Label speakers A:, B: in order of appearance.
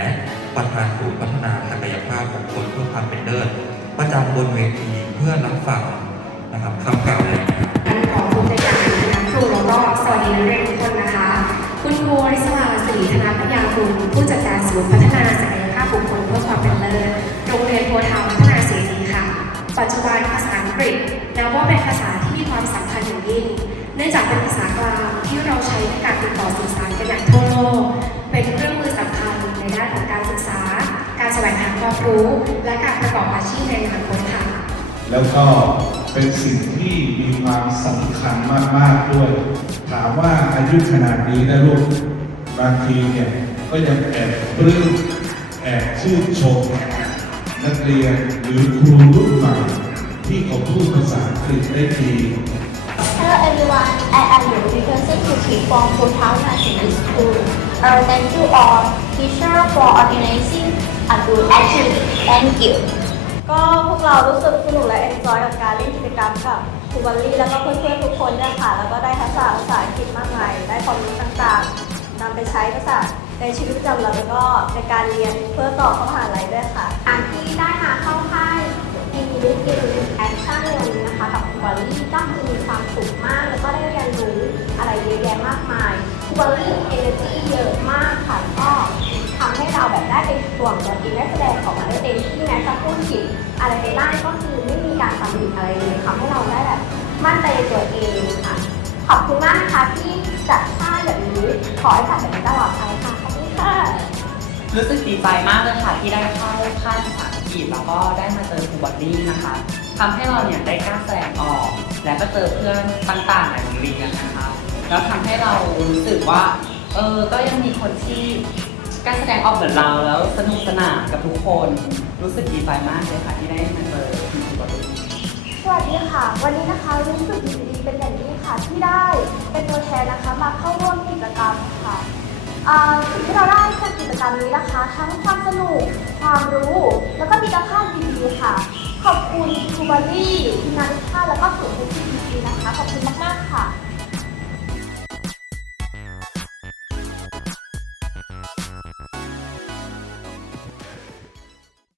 A: และประธานศูนย์พัฒนาศักยภาพบุคคลเพื่อความเป็นเลิศประจำบนเวทีเพื่อรับฟังนะครับคำกล่าวแถลง
B: ท่านของผู้จัดการคณะครูแล้วก็สวัสดีนักเรียนทุกคนนะคะ คุณครูอริสราศรีธนาพยาคุณผู้จัดการศูนย์พัฒนาศักยภาพบุคคลเพื่อความเป็นเลิศโรงเรียนโพธาพัฒนาศรีค่ะ ปัจจุบันภาษาอังกฤษนับว่าเป็นภาษาที่มีความสำคัญอย่างยิ่ง เนื่องจากเป็นภาษากลางที่เราใช้ในการติดต่อสื่อสารกันอย่างทั่วโลก รู้และการประกอบอาชีพในอนาคตค่ะ
C: แล้วก็เป็นสิ่งที่มีความสำคัญมาก ๆ ด้วย ถามว่าอายุขนาดนี้นะลูกบางทีเนี่ย ก็ยังแอบปลื้มแอบชื่นชม นักเรียนหรือครูรุ่นใหม่ที่เขาพูดภาษาอังกฤษได้ดี
D: Hello everyone, I am your representative from Putao National School. Uh, thank you all, teacher, for organizing a good activity. Thank you.
E: ก็พวกเรารู้สึกสนุกและเอนจอยกับการเล่นกิจกรรมกับครูบัลลี่แล้วก็เพื่อนๆทุกคนเนี่ยค่ะ แล้วก็ได้ทักษะภาษาอังกฤษมากมาย ได้ความรู้ต่างๆนำไปใช้ภาษาในชีวิตประจำวันแล้วก็ในการเรียนเพื่อต่อเข้ามหาลัยด้วยค่ะ
D: การที่ได้มาเข้า ผิดอะไรไปบ้างก็คือไม่มีการตำหนิอะไรเลยทำให้เราได้แบบมั่นใจในตัวเองค่ะ ขอบคุณมากนะคะที่จัดค่าแบบนี้ขอให้จัดแบบนี้ตลอดไปค่ะขอบคุณค่ะ
F: รู้สึกดีใจมากเลยค่ะที่ได้เข้าค่ายภาษาอังกฤษแล้วก็ได้มาเจอครูบอดดี้นะคะทำให้เราเนี่ยได้กล้าแสดงออก และก็เจอเพื่อนต่างๆในโรงเรียนนะคะ แล้วทำให้เรารู้สึกว่าเออก็ยังมีคนที่กล้าแสดงออกเหมือนเราแล้วสนุกสนานกับทุกคน รู้สึกดีใจมากเลยค่ะที่ได้มาเจอคุณครูบอดดี้
E: สวัสดีค่ะ วันนี้นะคะรู้สึกยินดีเป็นอย่างยิ่งค่ะที่ได้เป็นตัวแทนนะคะมาเข้าร่วมกิจกรรมค่ะสิ่งที่เราได้จากกิจกรรมนี้นะคะ ทั้งความสนุกความรู้ แล้วก็มิตรภาพดีๆค่ะ ขอบคุณครูบารี่ทีมงานทุกท่านแล้วก็สื่อทุกที่ะ